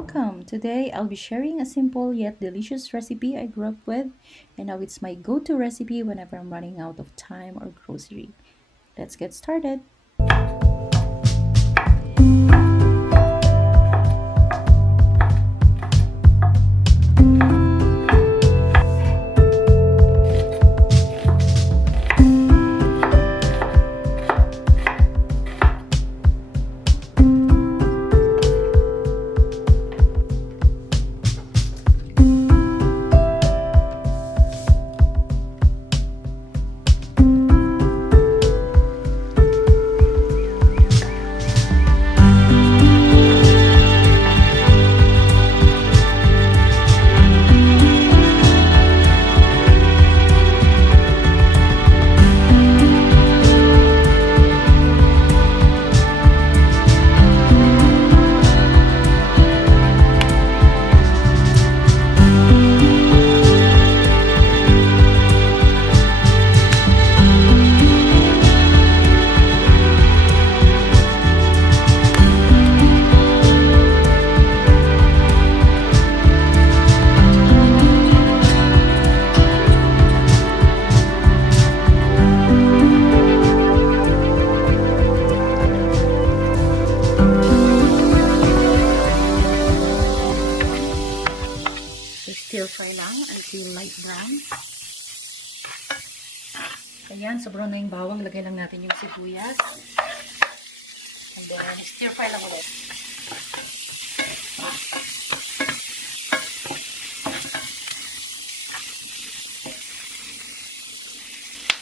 welcome! Today I'll be sharing a simple yet delicious recipe I grew up with, and now it's my go-to recipe whenever I'm running out of time or grocery. Let's get started! Stir fry lang until light brown. Ayan, sobrang na yung bawang. Lagay lang natin yung sibuyas. And then, stir fry lang ulit.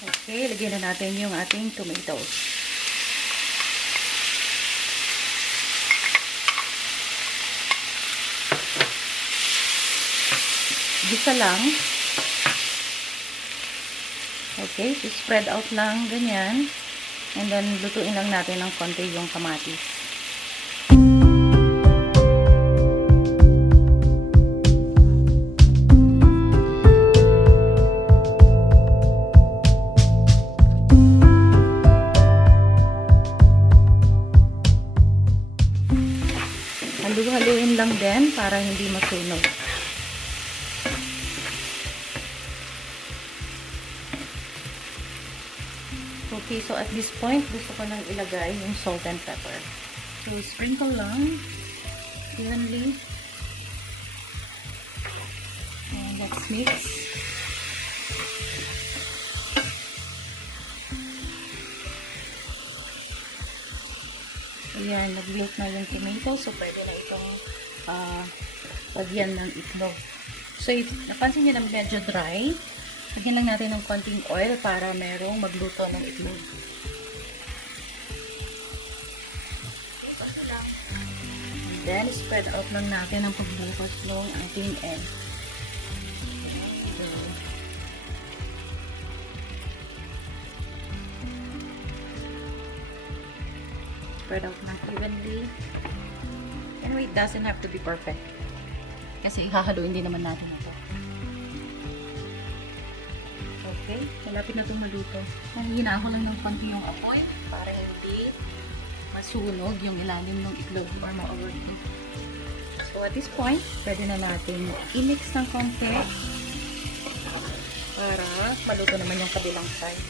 Okay, lagyan na natin yung ating tomatoes. Gisa lang. Okay, so spread out lang, ganyan. And then, lutuin lang natin ng konti yung kamatis. Halu-haluin lang din para hindi masunog. Okay, so at this point, gusto ko nang ilagay yung salt and pepper. So, sprinkle lang evenly. And let's mix. Ayan, nag-wilt na yung tomato. So, pwede na itong lagyan ng itlog. So, if napansin nyo na medyo dry, lagyan lang natin ng konting oil para merong magluto ng itlog. And then, spread out lang natin ang pagbukas ng ating egg. Spread out lang evenly. Anyway, it doesn't have to be perfect. Kasi ihahaluin din naman natin ito. Okay, malapit na itong maluto. Hihina ko lang ng konti yung apoy para hindi masunog yung ilalim ng itlog or ma-overcook. So at this point, pwede na natin i-mix ng konti para maluto naman yung kabilang side.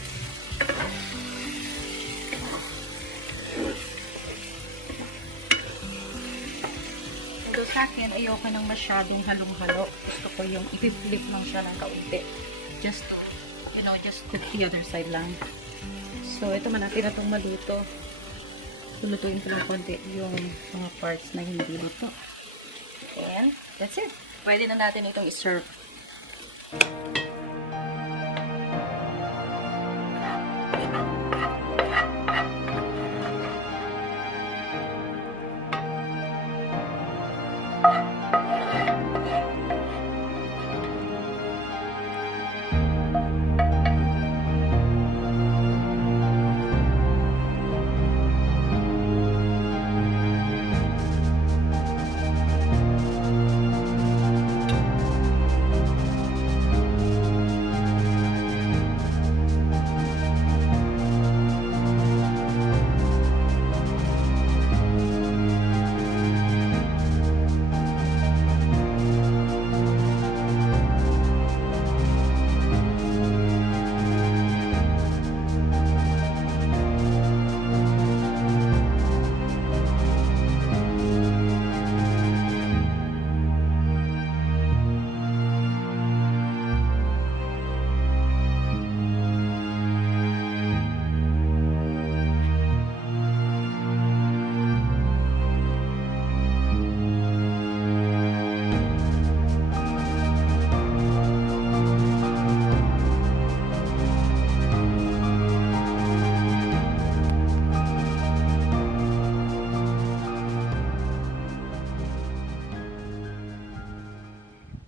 Although sa akin, ayoko nang masyadong halong-halo. Gusto ko yung i-flip lang siya ng kaunti. Just to just cook the other side lang. So, ito malapit na itong maluto. Lulutuin ko lang konti yung mga parts na hindi luto. And, that's it. Pwede na natin itong i-serve.